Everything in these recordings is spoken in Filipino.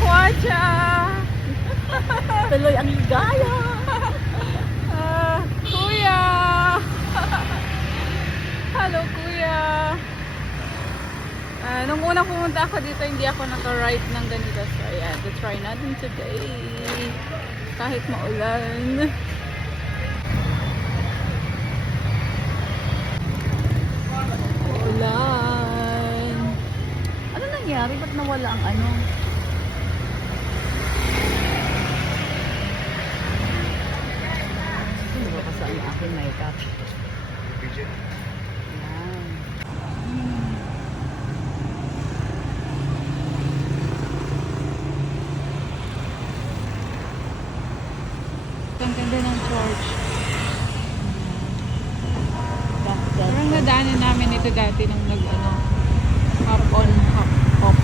Kwacha! Tuloy ang ligaya. Kuya! Hello, kuya! Nung una pumunta ako dito, hindi ako naka-ride ng ganito. So, ayan, to try natin today. Kahit maulan. Ulan. Ano nangyari? Ba't nawala ang ano? Ano ba basa ang aking makeup? Yan. Ang ganda ng church. That's Parang nadaanan namin ito dati nung nag-ano, hop on, hop off.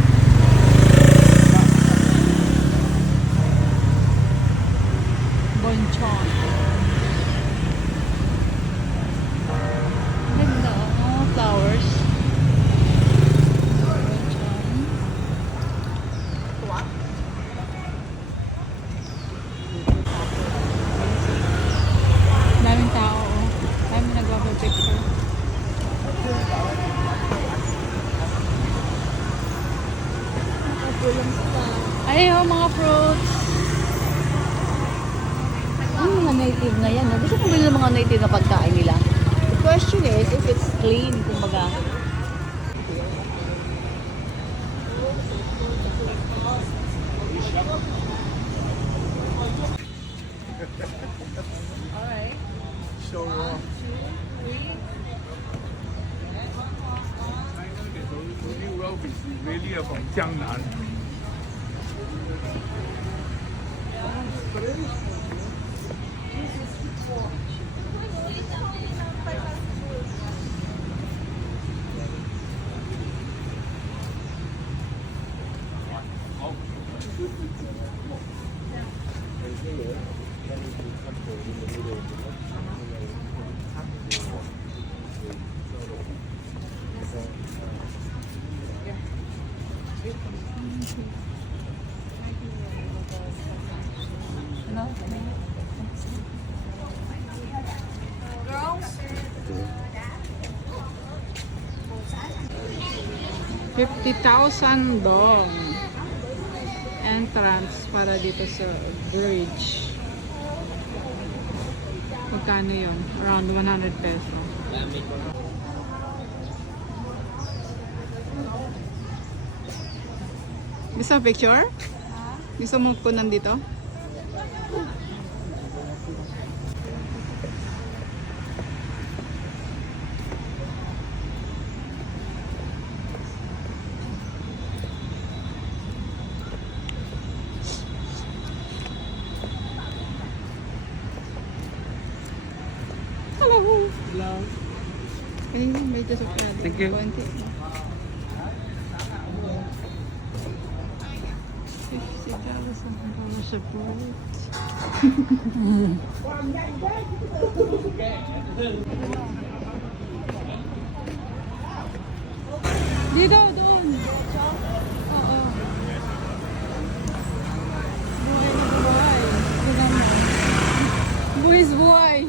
Bonchon. Ganda, oh, flowers. Bonchon. Daming tao, oh. Daming nagpapapicture. Kulang sila. Ay, oh, mga fruits. Ang mga native na yan. Gusto ko bilhin ng mga native na pagkain nila. The question is if it's clean, kumbaga. Alright. So, 你係從江南。Ano? $50,000 dong entrance para dito sa bridge. Magkano yun? Around 100 peso. Gusto mo picture? Gusto mo ko nandito? Hello. Hello. Ayun, may just Thank you. $50,000 sa fruit. Dito, doon. Oo. Buhay na buhay. Tignan mo. Buhay is buhay.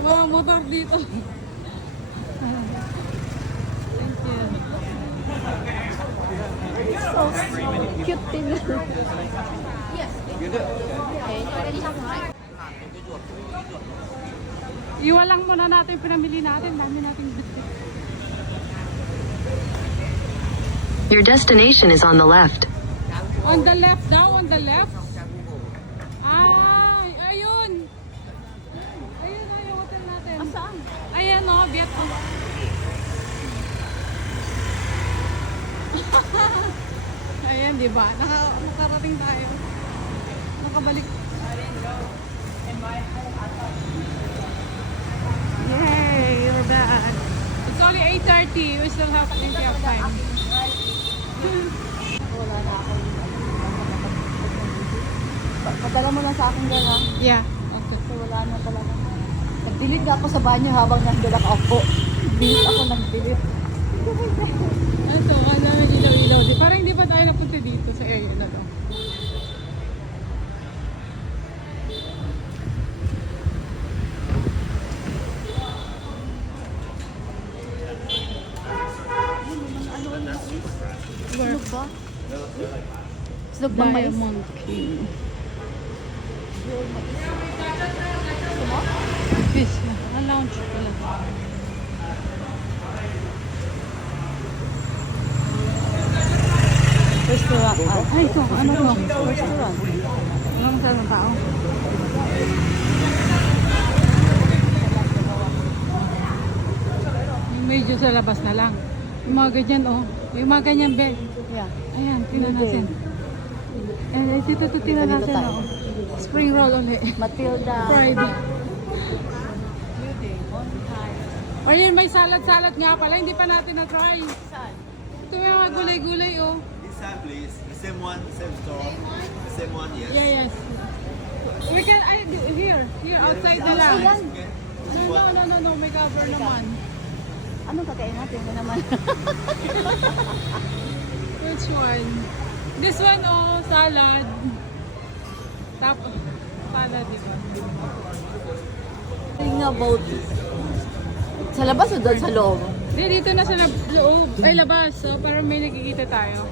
Mga motor dito. Thank you. So cute din. Iwan lang muna natin yung pinamili natin. Dami natin biscuit. Your destination is on the left. On the left daw, on the left. Ay, ayun. Ayun na yung hotel natin. Saan? Ayan o, Vietnam. Ayan, di ba? Nakarating tayo. Nakabalik. Yay, we're back. It's only 8:30. We still have plenty of time. Wala na ako. Padala mo lang sa akin gano'n. Yeah. Okay. So wala na talaga. Nagdilit ako sa banyo habang nandun ako. Bilis ako nagdilit. Ano to? Wala na ilaw-ilaw. Parang hindi pa tayo napunta dito sa area na to. Slog bang mais? Diamond King. Fish na. Lounge pala. Restaurant. Ay, ito. Ano to? Restaurant. Walang masyadong tao. Yung medyo sa labas na lang. Yung mga ganyan, oh. Yung mga ganyan, be. Yeah. Ayan, tingnan natin. Ayan, ito tingnan Ganito natin, tayo. oh. Spring roll ulit. Matilda. Fried. O yun, may salad-salad nga pala. Hindi pa natin na-try. Ito yung mga gulay-gulay, oh. This time, please. The same one, same store. The same one, yes. Yeah, yes. We can, here, outside na lang. Ayan. No, may cover naman. Anong kakain natin? Ito naman. Which one? This one, oh, salad. Tapos, salad, di ba? Think about sa labas o doon sa loob? Hindi, dito na sa loob. Ay, labas. So, para may nakikita tayo.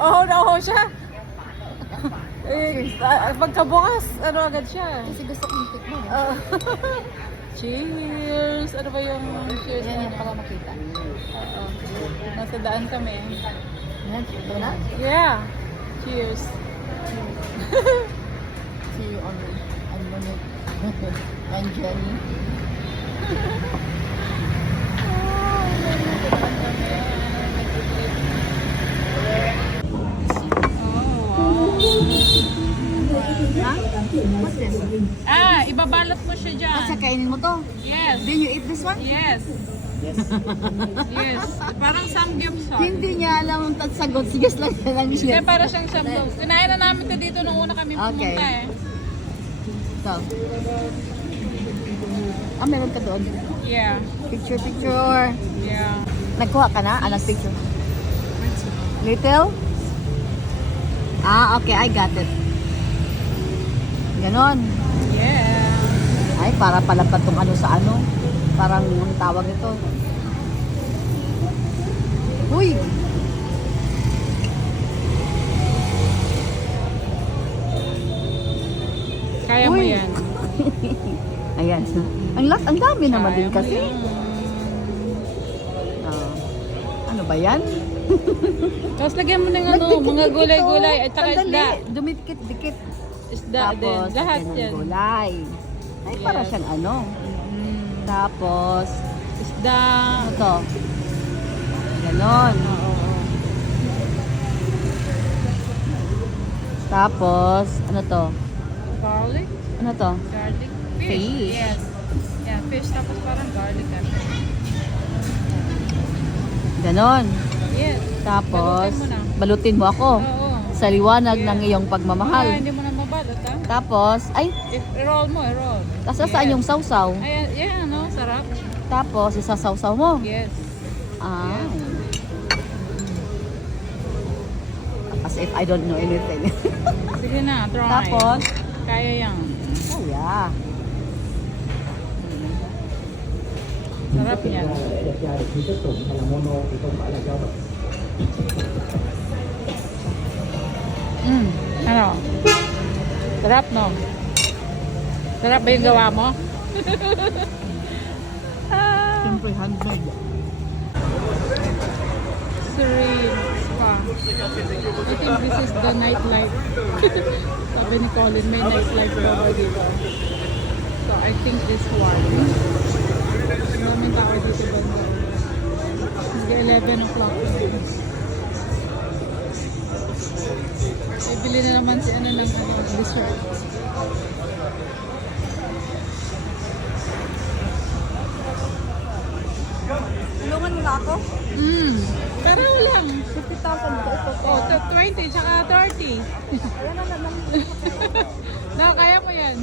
Oh, no, siya. Pagkabukas, ano agad siya. Kasi gusto kong tikman. Cheers! Ano ba yung cheers? Yan yan para makita. Oo. Nasa daan kami. Yan, ito na. Yeah! Cheers! See you on Monet. And Jenny. Ha? What's this? Ah, ibabalot mo siya dyan. At kainin mo to. Yes! Then you eat this one? Yes! Yes! Parang samgyup siya. Hindi niya alam ang sagot. Sigas lang na lang Kaya siya. para siyang samgyup. Kinain na namin ito dito nung una kami pumunta Okay. eh. Ito. Ah, meron ka doon. Yeah. Picture, picture. Yeah. Nagkuha ka na? Anong picture? Little? Ah, okay. I got it. Ganon. Yeah. Ay, para pala pa itong ano sa ano. Parang ang tawag ito. Uy! Kaya mo Uy. yan. Ayan. Ang dami naman din Kaya mo kasi. yan. Ah, ano ba yan? Tapos lagyan mo ng ano, mga gulay-gulay at saka Sandali. isda. Dumikit-dikit. Isda din. Tapos, Lahat lagyan ng yan. gulay. Ay, para Yes. siyang ano. Mm. Tapos, Isda. ano to? Ganon. Oo. Tapos, ano to? Garlic. Ano to? Garlic. Fish. Yes. Yeah, fish. Tapos parang garlic. Ganon. Yes. Tapos, Balutin mo na. balutin mo ako. Oo. Sa liwanag Yeah. ng iyong Ah, pagmamahal. hindi mo na mabalot ha. Tapos, ay, I-roll mo, i-roll. kasi saan yung sausaw? Ayan, yeah, no? Sarap. Tapos, isasawsaw mo. Yes. Ay. As if I don't know anything. Sige na, try. Tapos, Kaya yan. oh yeah. Sarap yan. Ano? Sarap, no? Sarap ba yung gawa mo? Ah, Siyempre, handmade. serene spa. I think this is the nightlife. Sabi ni Colin, may nightlife daw ba dito. So, I think this one. Ang daming tao dito banda. Hindi 11 o'clock. Ay, bili na naman si ano ng ano, dessert. Tulungan mo na ako? Pero lang. 50,000 ba ito? Oh, 20 tsaka 30. Ayan na naman. No, kaya mo yan.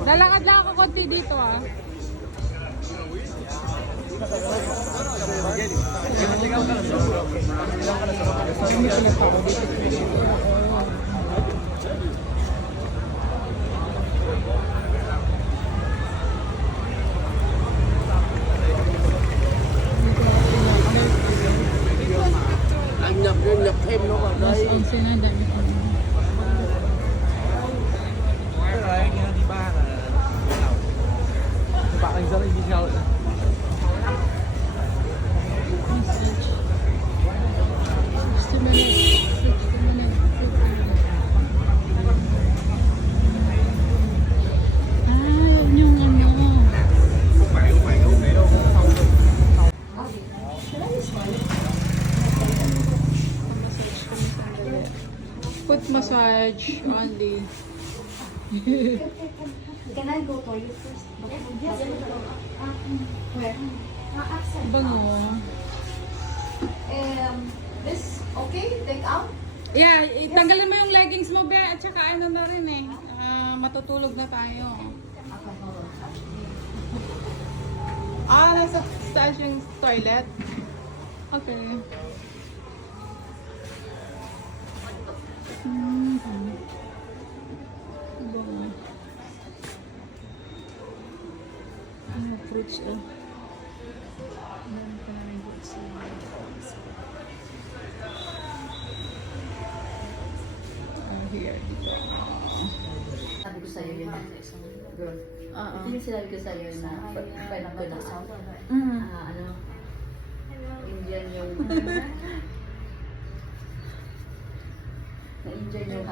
Lalakad lang ako konti dito ah. Hindi pala tao dito. Anh nhập thêm nó vào Mas đây. 11 na, dami pa naman. Cái này anh đi ba là nào? Bạn anh dẫn anh đi theo nữa. Message. 60 minutes. 60 minutes. Ah, yun yung ano. Foot massage only. Can I go toilet first? Where? Bango. This, okay? Take out? Yeah, tanggalin mo yung leggings mo, Be. At saka ano na rin eh. Matutulog na tayo. Nasa stage yung toilet. Okay. Bango. Ano, fruits to? Meron pa namin fruits. Here, dito. Sabi ko sa'yo yun. Girl. Ito yung sinabi ko sa'yo na friend ko na ano, Indian yung na Indian yung